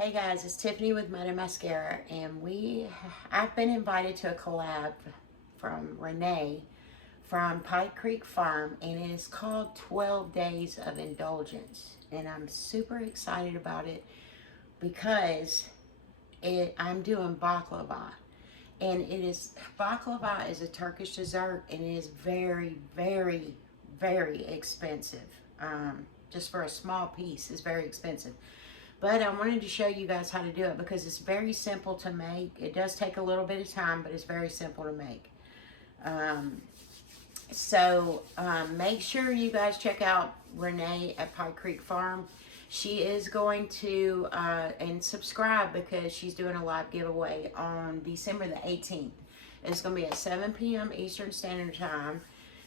Hey guys, it's Tiffany with Mud and Mascara, and I've been invited to a collab from Renee from Pike Creek Farm, and it is called 12 Days of Indulgence. And I'm super excited about it because I'm doing baklava. And baklava is a Turkish dessert, and it is very, very, very expensive. Just for a small piece, it's very expensive. But I wanted to show you guys how to do it because it's very simple to make. It does take a little bit of time, but it's very simple to make. Make sure you guys check out Renee at Pike Creek Farm. She is going to, and subscribe because she's doing a live giveaway on December the 18th. It's going to be at 7 p.m. Eastern Standard Time.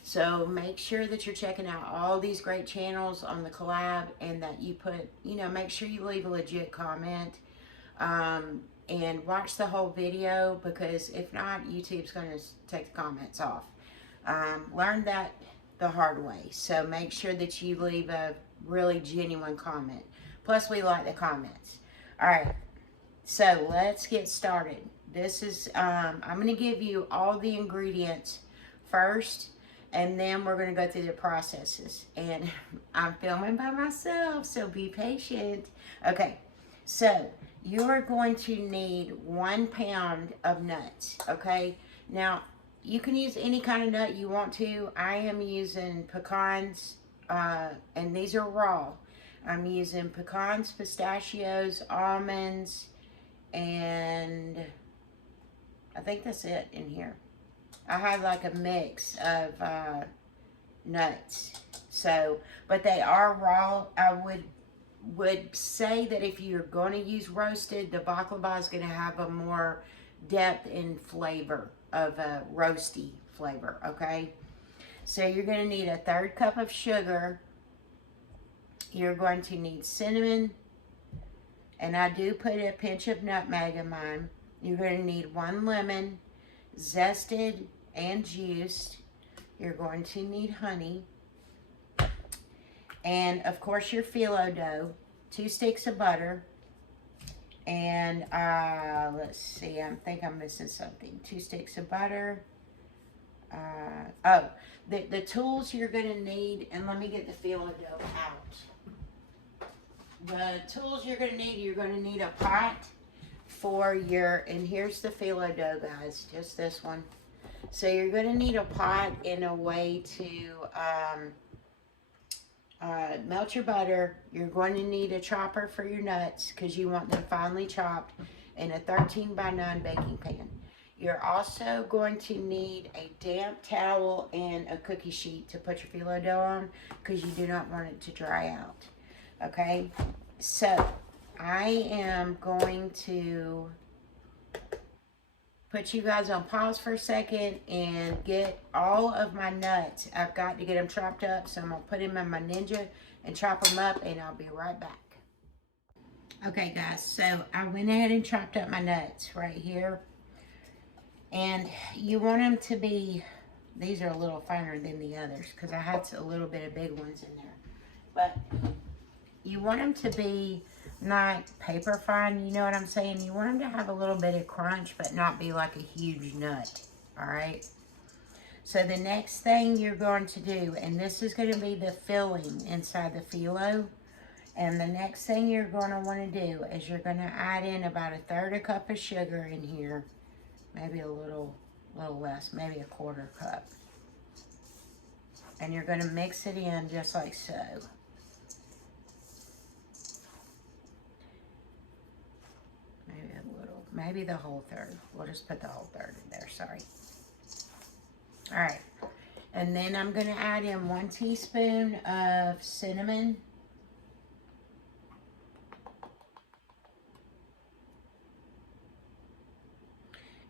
So make sure that you're checking out all these great channels on the collab, and that you put, make sure you leave a legit comment, and watch the whole video, because if not, YouTube's going to take the comments off. Learned that the hard way. So make sure that you leave a really genuine comment. Plus, we like the comments. All right. So let's get started. This is, I'm going to give you all the ingredients first, and then we're going to go through the processes. And I'm filming by myself, so be patient. Okay, so you're going to need 1 pound of nuts, okay? Now, you can use any kind of nut you want to. I am using pecans, and these are raw. I'm using pecans, pistachios, almonds, and I think that's it in here. I have like a mix of nuts. So, but they are raw. I would say that if you're going to use roasted, the baklava is going to have a more depth in flavor of a roasty flavor, okay? So you're going to need a 1/3 cup of sugar. You're going to need cinnamon, and I do put a pinch of nutmeg in mine. You're going to need 1 lemon, zested and juiced. You're going to need honey, and of course your phyllo dough, 2 sticks of butter, and let's see, I think I'm missing something. 2 sticks of butter. The tools you're going to need, and let me get the phyllo dough out. The tools you're going to need a pot for and here's the phyllo dough, guys, just this one. So you're going to need a pot and a way to melt your butter. You're going to need a chopper for your nuts because you want them finely chopped, and a 13x9 baking pan. You're also going to need a damp towel and a cookie sheet to put your phyllo dough on, because you do not want it to dry out. Okay, so I am going to put you guys on pause for a second and get all of my nuts. I've got to get them chopped up, so I'm going to put them in my Ninja and chop them up, and I'll be right back. Okay, guys, so I went ahead and chopped up my nuts right here. And you want them to be, these are a little finer than the others because I had a little bit of big ones in there. But you want them to be not paper fine, you know what I'm saying? You want them to have a little bit of crunch, but not be like a huge nut, all right? So the next thing you're going to do, and this is going to be the filling inside the phyllo, and the next thing you're going to want to do is you're going to add in about 1/3 cup of sugar in here, maybe a little less, maybe 1/4 cup. And you're going to mix it in just like so. Maybe the whole 1/3. We'll just put the whole 1/3 in there, sorry. All right, and then I'm going to add in 1 teaspoon of cinnamon.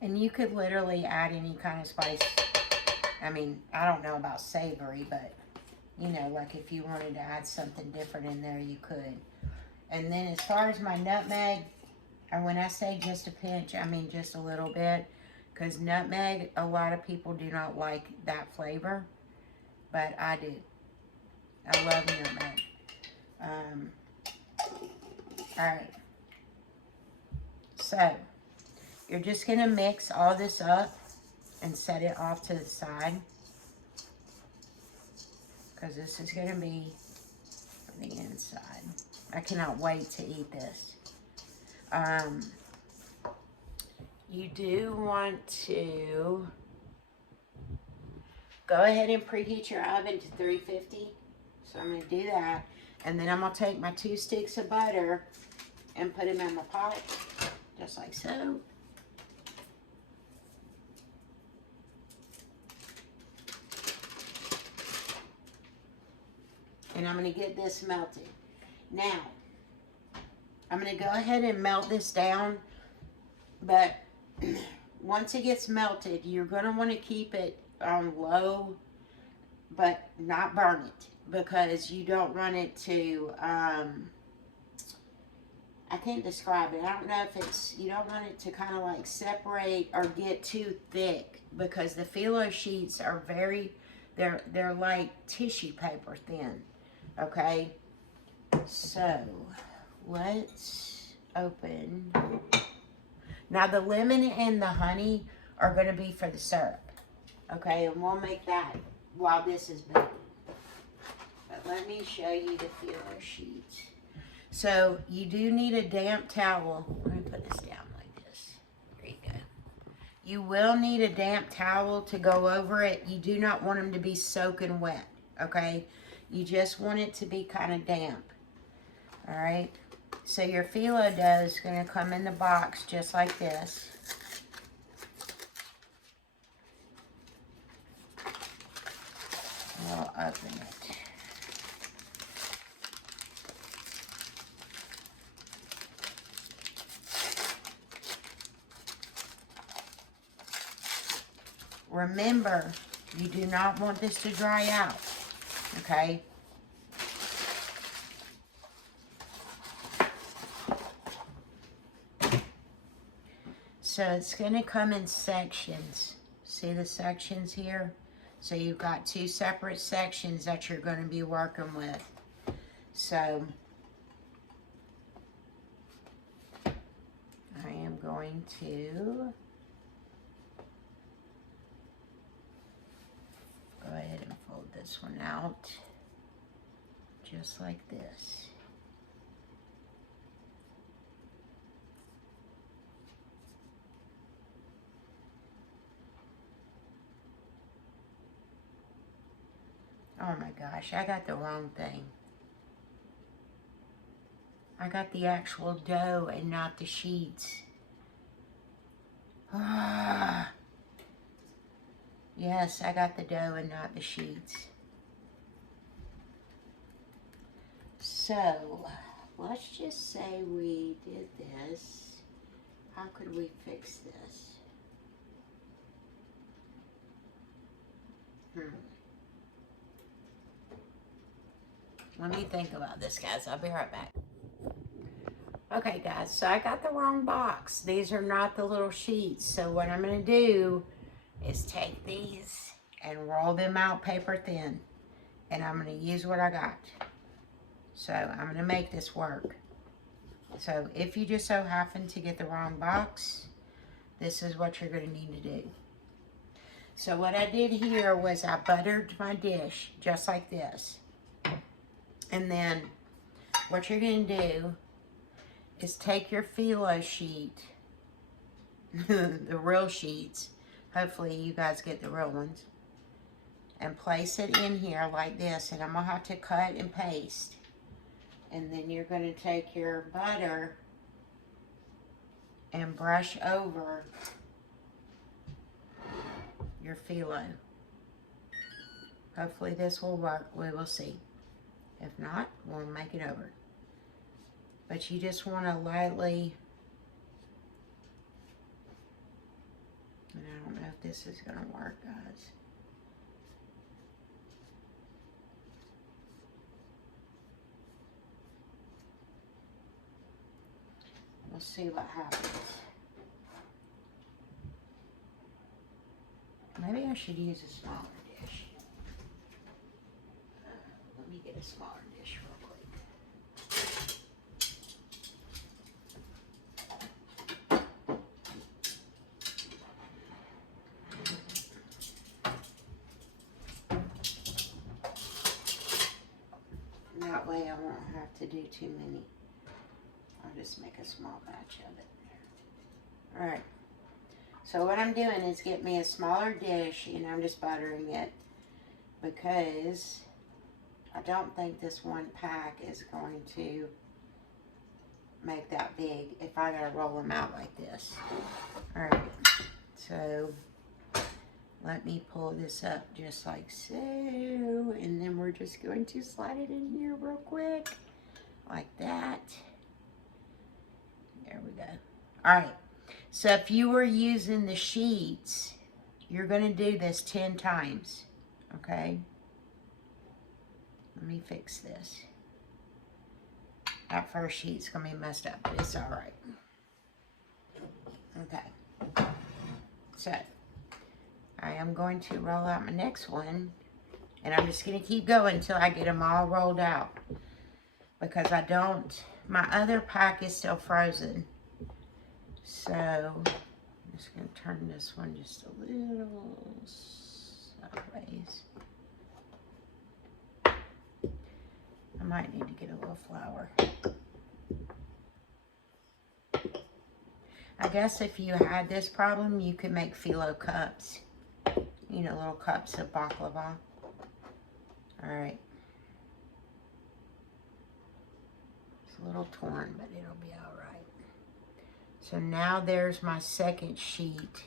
And you could literally add any kind of spice. I mean, I don't know about savory, but, like if you wanted to add something different in there, you could. And then as far as my nutmeg, and when I say just a pinch, I mean just a little bit, because nutmeg, a lot of people do not like that flavor, but I do. I love nutmeg. All right. So, you're just going to mix all this up and set it off to the side. Because this is going to be for the inside. I cannot wait to eat this. You do want to go ahead and preheat your oven to 350. So I'm going to do that. And then I'm going to take my 2 sticks of butter and put them in my pot. Just like so. And I'm going to get this melted. Now, I'm going to go ahead and melt this down. But once it gets melted, you're going to want to keep it on low, but not burn it. Because you don't want it to, I can't describe it. I don't know if it's, you don't want it to kind of like separate or get too thick. Because the phyllo sheets are very, they're like tissue paper thin. Okay, so let's open. Now the lemon and the honey are going to be for the syrup. Okay, and we'll make that while this is baking. But let me show you the phyllo sheets. So you do need a damp towel. Let me put this down like this. There you go. You will need a damp towel to go over it. You do not want them to be soaking wet. Okay. You just want it to be kind of damp. Alright. So your phyllo dough is going to come in the box just like this. We'll open it. Remember, you do not want this to dry out. Okay. So it's going to come in sections. See the sections here? So you've got 2 separate sections that you're going to be working with. So I am going to go ahead and fold this one out just like this. Oh my gosh, I got the wrong thing. I got the actual dough and not the sheets. Ah. Yes, I got the dough and not the sheets. So, let's just say we did this. How could we fix this? Let me think about this, guys. I'll be right back. Okay, guys, so I got the wrong box. These are not the little sheets. So what I'm going to do is take these and roll them out paper thin. And I'm going to use what I got. So I'm going to make this work. So if you just so happen to get the wrong box, this is what you're going to need to do. So what I did here was I buttered my dish just like this. And then what you're going to do is take your phyllo sheet, the real sheets, hopefully you guys get the real ones, and place it in here like this. And I'm going to have to cut and paste. And then you're going to take your butter and brush over your phyllo. Hopefully this will work. We will see. If not, we'll make it over. But you just want to lightly, and I don't know if this is going to work, guys. We'll see what happens. Maybe I should use a smaller dish. Let me get a smaller dish real quick. do too many. I'll just make a small batch of it. All right. So what I'm doing is get me a smaller dish, and I'm just buttering it because I don't think this one pack is going to make that big if I gotta roll them out like this. All right. So let me pull this up just like so, and then we're just going to slide it in here real quick, like that. There we go. All right, so if you were using the sheets, you're gonna do this 10 times, okay? Let me fix this. That first sheet's gonna be messed up, but it's all right. Okay, so I am going to roll out my next one, and I'm just going to keep going until I get them all rolled out, because I don't, my other pack is still frozen. So I'm just going to turn this one just a little sideways. I might need to get a little flour. I guess if you had this problem, you could make phyllo cups. You know, little cups of baklava. Alright. It's a little torn, but it'll be alright. So now there's my second sheet.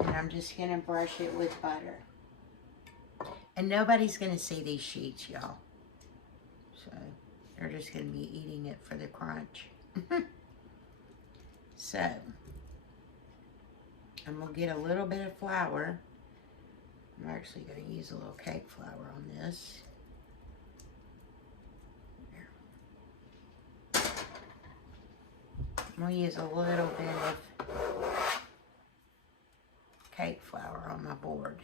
And I'm just going to brush it with butter. And nobody's going to see these sheets, y'all. So they're just going to be eating it for the crunch. So I'm going to get a little bit of flour. I'm actually going to use a little cake flour on this. There. I'm going to use a little bit of cake flour on my board.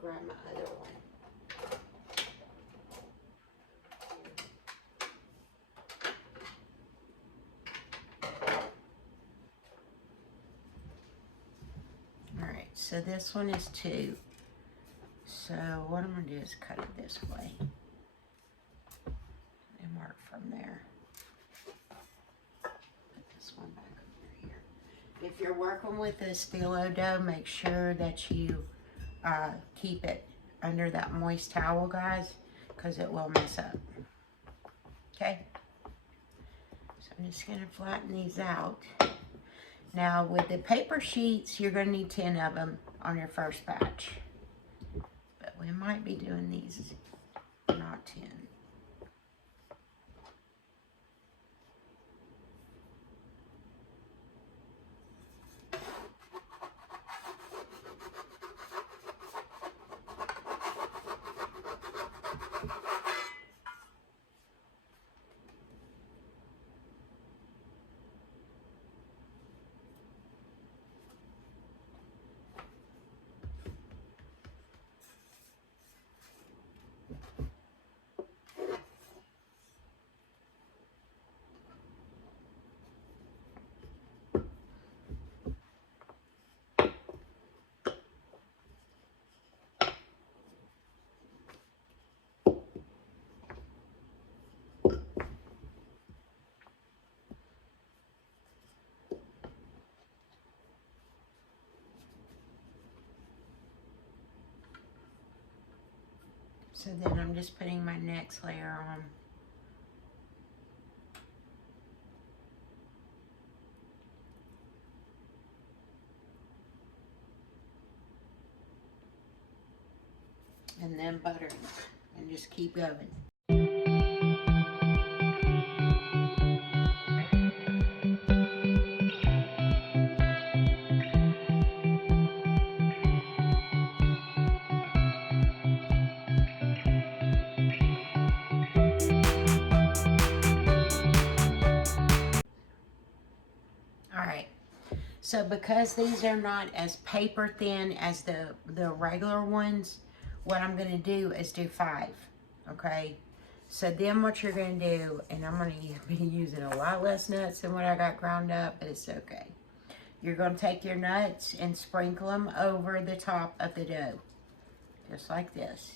Grab my other one. Alright, so this one is 2. So what I'm going to do is cut it this way. And mark from there. Put this one back over here. If you're working with this phyllo dough, make sure that you keep it under that moist towel, guys, because it will mess up. Okay, so I'm just going to flatten these out. Now with the paper sheets, you're going to need 10 of them on your first batch, but we might be doing these not 10. So then I'm just putting my next layer on. And then buttering, and just keep going. So because these are not as paper thin as the regular ones, what I'm going to do is do 5, okay? So then what you're going to do, and I'm going to be using a lot less nuts than what I got ground up, but it's okay. You're going to take your nuts and sprinkle them over the top of the dough. Just like this.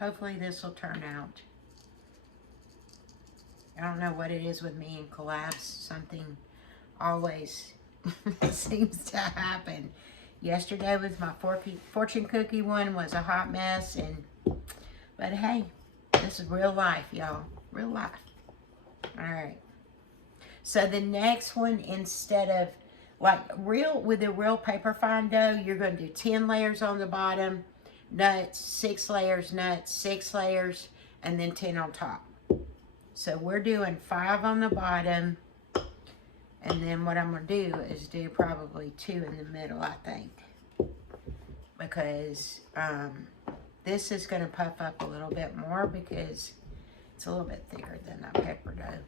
Hopefully this will turn out. I don't know what it is with me and collabs. Something always seems to happen. Yesterday with my fortune cookie one was a hot mess, but hey, this is real life, y'all. Real life. All right. So the next one, instead of like with a real paper fine dough, you're going to do 10 layers on the bottom, nuts, 6 layers, and then 10 on top. So we're doing 5 on the bottom, and then what I'm going to do is do probably 2 in the middle, I think. Because this is going to puff up a little bit more because it's a little bit thicker than the paper dough.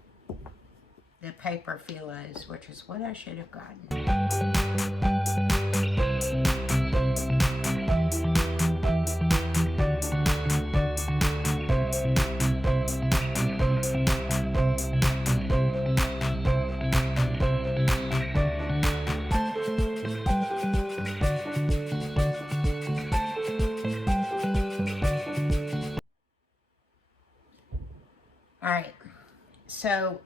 The paper Phyllos, which is what I should have gotten. Alright, so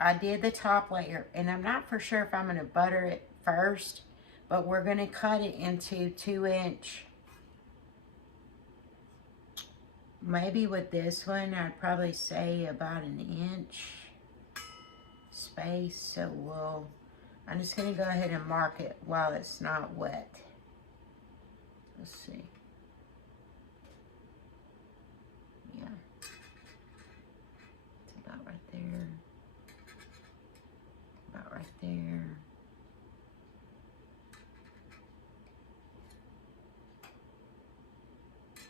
I did the top layer, and I'm not for sure if I'm going to butter it first, but we're going to cut it into 2-inch. Maybe with this one, I'd probably say about 1 inch space. So I'm just going to go ahead and mark it while it's not wet. Let's see. Yeah. It's about right there. About right there.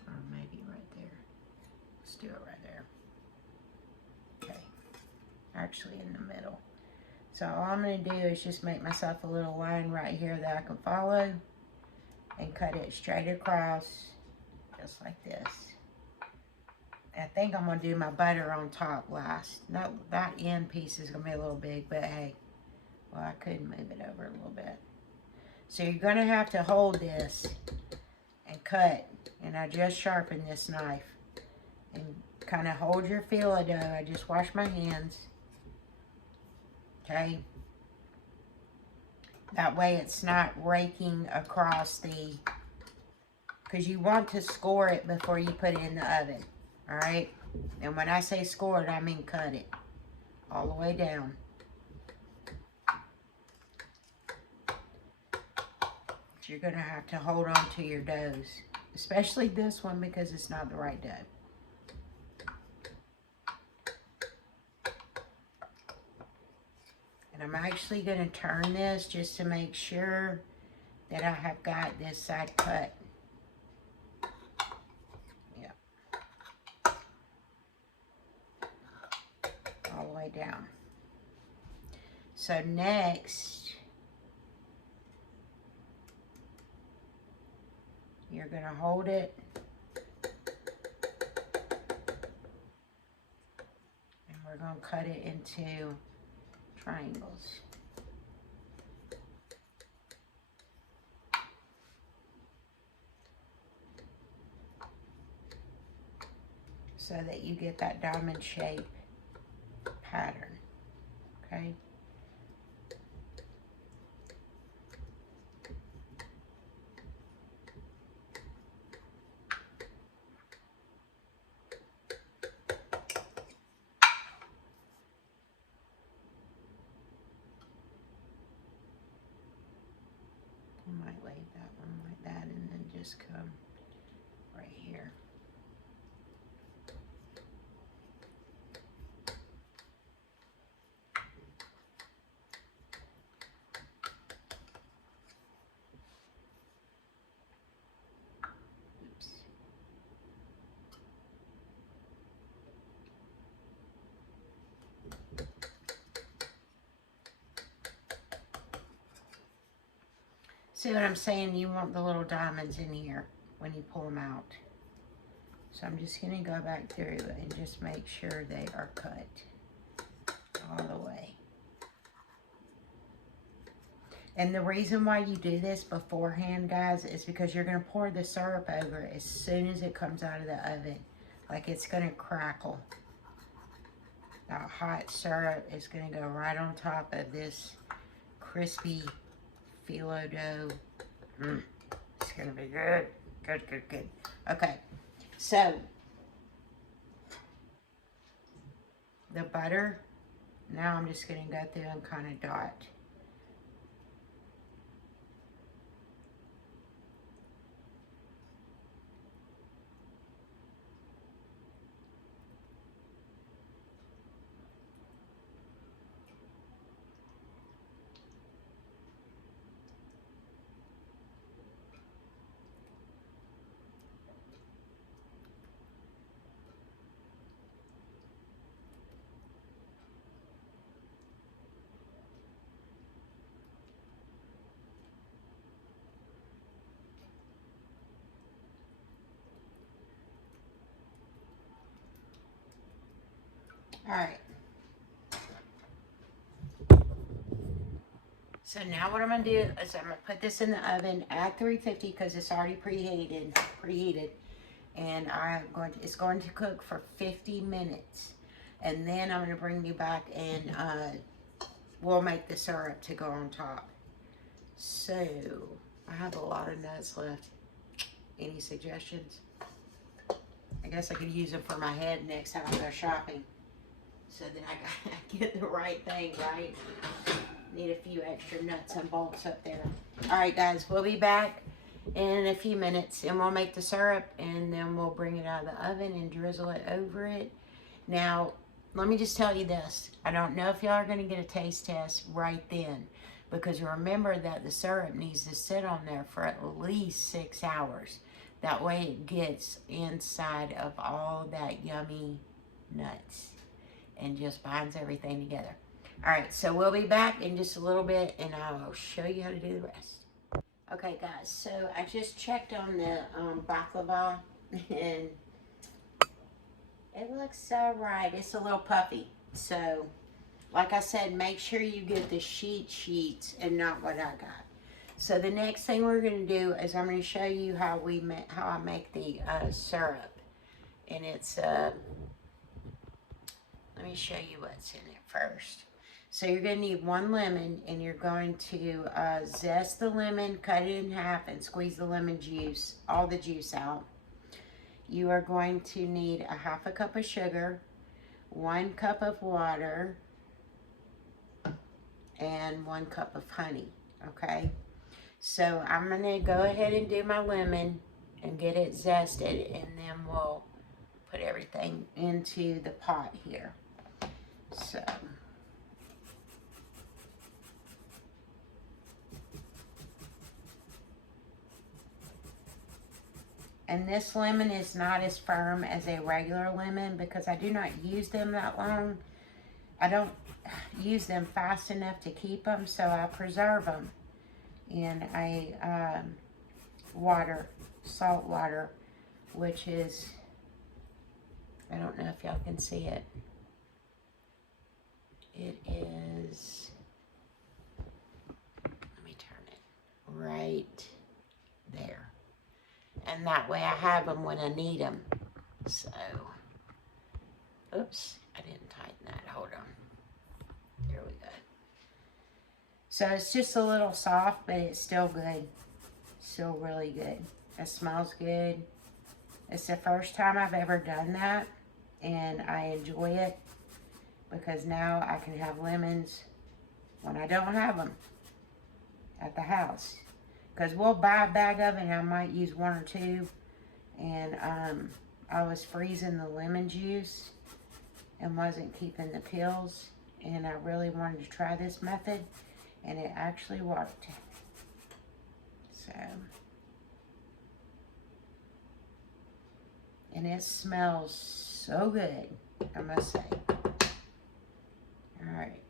Or maybe right there. Let's do it right there. Okay. Actually in the middle. So all I'm going to do is just make myself a little line right here that I can follow and cut it straight across just like this. I think I'm going to do my butter on top last. That end piece is going to be a little big, but hey, well, I could move it over a little bit. So you're going to have to hold this and cut, and I just sharpened this knife, and kind of hold your Phyllo dough. I just washed my hands. Okay, that way it's not raking across the, because you want to score it before you put it in the oven. All right, and when I say score it, I mean cut it all the way down. You're going to have to hold on to your doughs, especially this one because it's not the right dough. And I'm actually going to turn this just to make sure that I have got this side cut. Yep. All the way down. So next, you're going to hold it and we're going to cut it into triangles. So that you get that diamond shape pattern, okay? I might lay that one like that and then just come right here. Oops. See what I'm saying? You want the little diamonds in here when you pull them out. So I'm just going to go back through and just make sure they are cut all the way. And the reason why you do this beforehand, guys, is because you're going to pour the syrup over as soon as it comes out of the oven. Like it's going to crackle. That hot syrup is going to go right on top of this crispy phyllo dough. It's going to be good. Good, good, good. Okay, so the butter, now I'm just going to go through and kind of dot. All right. So now what I'm going to do is I'm going to put this in the oven at 350 because it's already preheated. And it's going to cook for 50 minutes. And then I'm going to bring you back and we'll make the syrup to go on top. So I have a lot of nuts left. Any suggestions? I guess I could use them for my head next time I go shopping. So that I get the right thing, right? Need a few extra nuts and bolts up there. All right, guys, we'll be back in a few minutes and we'll make the syrup and then we'll bring it out of the oven and drizzle it over it. Now, let me just tell you this. I don't know if y'all are going to get a taste test right then because remember that the syrup needs to sit on there for at least 6 hours. That way it gets inside of all that yummy nuts and just binds everything together. All right, so we'll be back in just a little bit and I'll show you how to do the rest. Okay, guys, so I just checked on the baklava and it looks all right. It's a little puffy. So, like I said, make sure you get the sheets and not what I got. So the next thing we're going to do is I'm going to show you how I make the syrup. And it's let me show you what's in it first. So you're going to need 1 lemon and you're going to zest the lemon, cut it in half and squeeze the lemon juice, all the juice out. You are going to need a 1/2 cup of sugar, 1 cup of water, and 1 cup of honey, okay? So I'm going to go ahead and do my lemon and get it zested and then we'll put everything into the pot here. So and this lemon is not as firm as a regular lemon because I do not use them that long. I don't use them fast enough to keep them, so I preserve them in a salt water, which is, I don't know if y'all can see it. It is, let me turn it right there. And that way I have them when I need them. So, oops, I didn't tighten that. Hold on. Here we go. So it's just a little soft, but it's still good. Still really good. It smells good. It's the first time I've ever done that, and I enjoy it because now I can have lemons when I don't have them at the house. Because we'll buy a bag of it and I might use 1 or 2. And I was freezing the lemon juice and wasn't keeping the pills. And I really wanted to try this method. And it actually worked. So. And it smells so good, I must say. All right.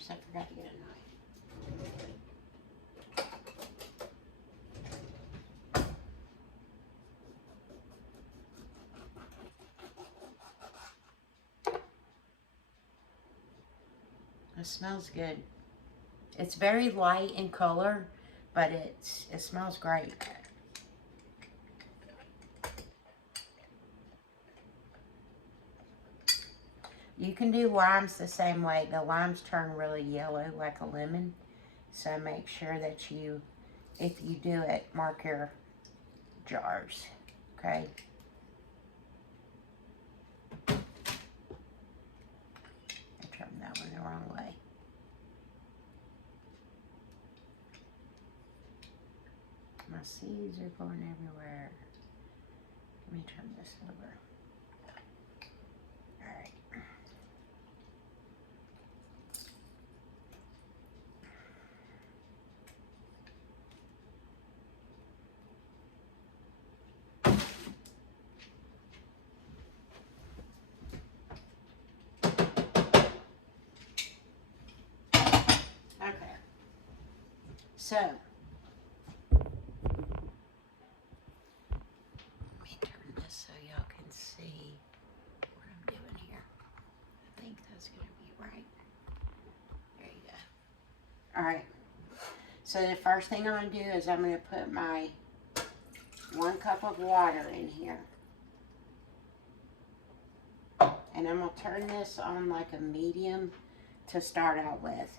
Oops, I forgot to get a knife. It smells good. It's very light in color, but it smells great. You can do limes the same way. The limes turn really yellow like a lemon. So make sure that you, if you do it, mark your jars. Okay? I turned that one the wrong way. My seeds are going everywhere. Let me turn this over. All right. Okay. So, let me turn this so y'all can see what I'm doing here. I think that's going to be right. There you go. All right. So the first thing I'm going to do is I'm going to put my 1 cup of water in here. And I'm going to turn this on like a medium to start out with.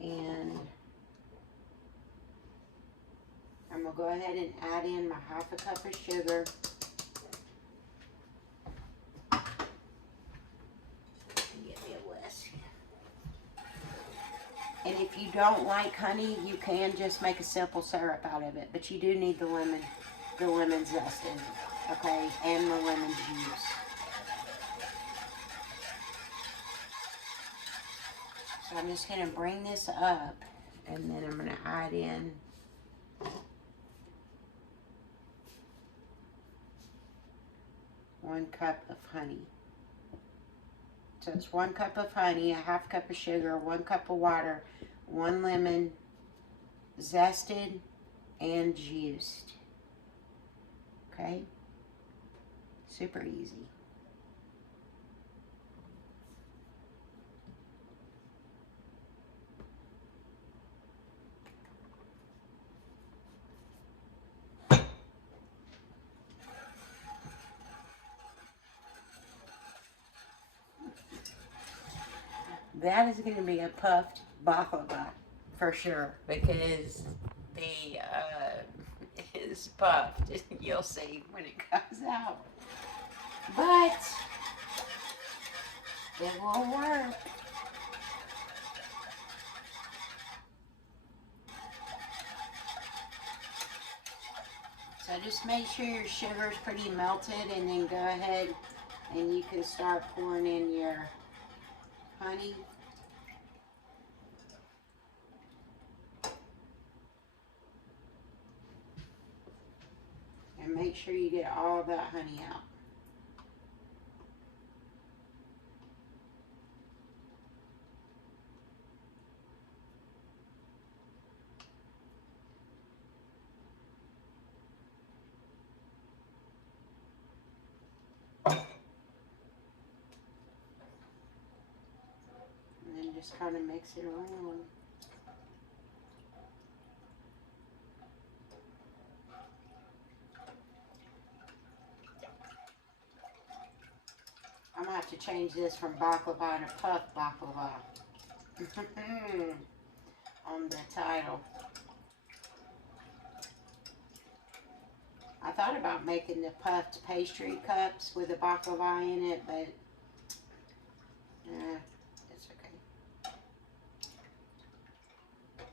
And I'm going to go ahead and add in my 1/2 cup of sugar. Get me a whisk. And if you don't like honey, you can just make a simple syrup out of it. But you do need the lemon zest in it, okay? And the lemon juice. So I'm just going to bring this up, and then I'm going to add in one cup of honey. So it's 1 cup of honey, a 1/2 cup of sugar, 1 cup of water, 1 lemon, zested and juiced. Okay? Super easy. That is going to be a puffed baklava for sure, because the is puffed. You'll see when it comes out. But it will work. So just make sure your sugar is pretty melted, and then go ahead and you can start pouring in your honey. And make sure you get all that honey out. And then just kind of mix it around. I'm going to have to change this from baklava to puff baklava on the title. I thought about making the puffed pastry cups with the baklava in it, but it's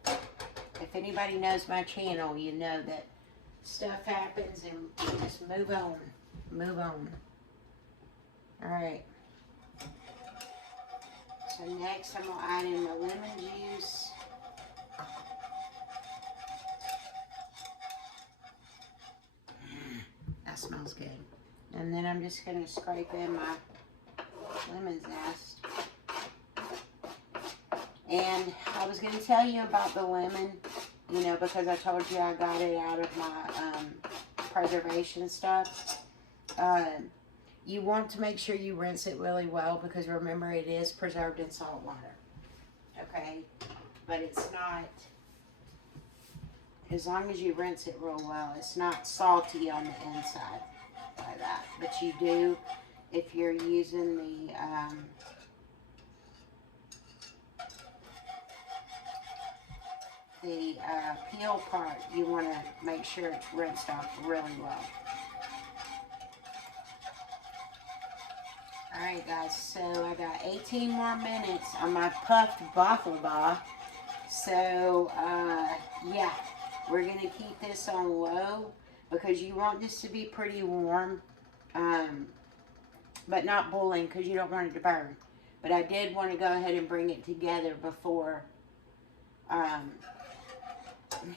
okay. If anybody knows my channel, you know that stuff happens and we just move on. Move on. Alright. So next I'm going to add in my lemon juice. That smells good. And then I'm just going to scrape in my lemon zest. And I was going to tell you about the lemon, you know, because I told you I got it out of my preservation stuff. You want to make sure you rinse it really well because remember it is preserved in salt water. Okay? But it's not, as long as you rinse it real well, it's not salty on the inside like that. But you do, if you're using the peel part, you want to make sure it's rinsed off really well. Alright guys, so I got 18 more minutes on my puffed baklava. So, yeah, we're going to keep this on low because you want this to be pretty warm, but not boiling because you don't want it to burn. But I did want to go ahead and bring it together before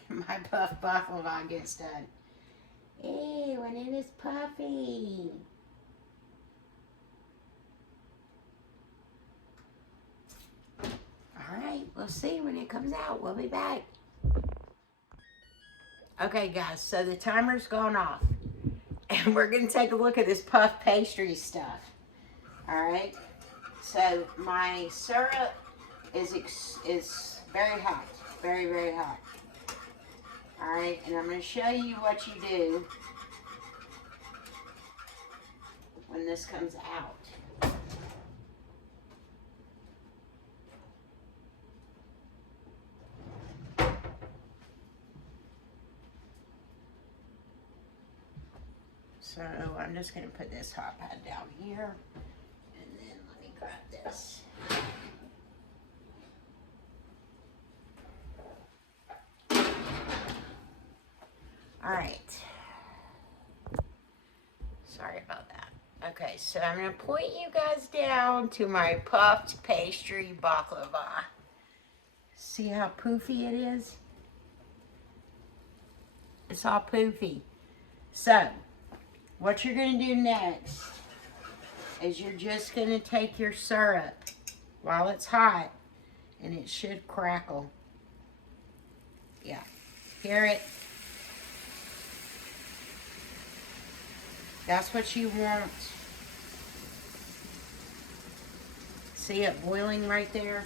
my puffed baklava gets done. Hey, when it is puffy. Alright, we'll see when it comes out. We'll be back. Okay, guys, so the timer's gone off. And we're going to take a look at this puff pastry stuff. Alright, so my syrup is very hot. Very, very hot. Alright, and I'm going to show you what you do when this comes out. So I'm just going to put this hot pad down here, and then let me grab this. All right. Sorry about that. Okay, so I'm going to point you guys down to my puffed pastry baklava. See how poofy it is? It's all poofy. So, what you're going to do next is you're just going to take your syrup while it's hot, and it should crackle. Yeah. Hear it? That's what you want. See it boiling right there?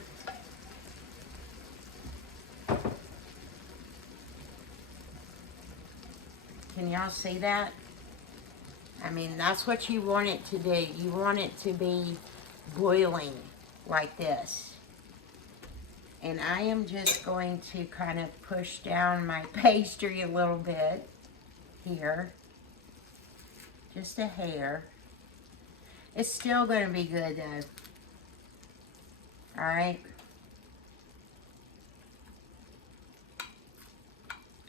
Can y'all see that? I mean, that's what you want it to do. You want it to be boiling like this. And I am just going to kind of push down my pastry a little bit here. Just a hair. It's still going to be good though. Alright.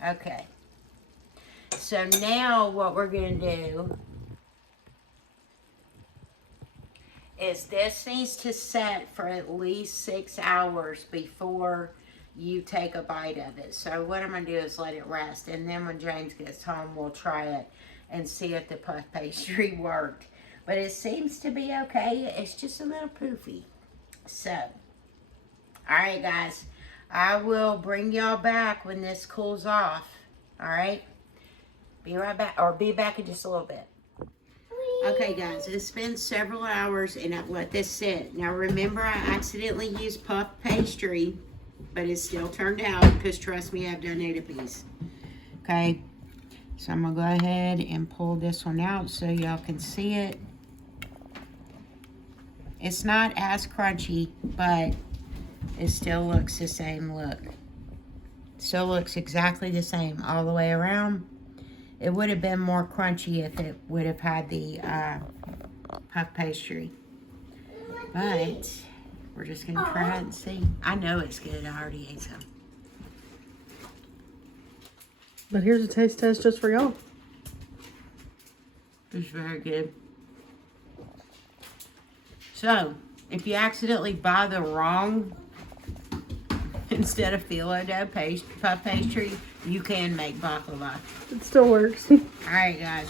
Okay. So now what we're going to do is this needs to set for at least 6 hours before you take a bite of it. So what I'm going to do is let it rest. And then when James gets home, we'll try it and see if the puff pastry worked. But it seems to be okay. It's just a little poofy. So, alright guys. I will bring y'all back when this cools off. Alright? Be right back, or be back in just a little bit. Okay guys, it's been several hours and I've let this sit. Now remember, I accidentally used puff pastry, but it still turned out because trust me, I've done it a piece. Okay, so I'm gonna go ahead and pull this one out so y'all can see it. It's not as crunchy, but it still looks the same look. Still looks exactly the same all the way around. It would have been more crunchy if it would have had the puff pastry. But we're just going to try it and see. I know it's good. I already ate some. But here's a taste test just for y'all. It's very good. So, if you accidentally buy the wrong, instead of phyllo dough puff pastry, you can make baklava. It still works. Alright guys.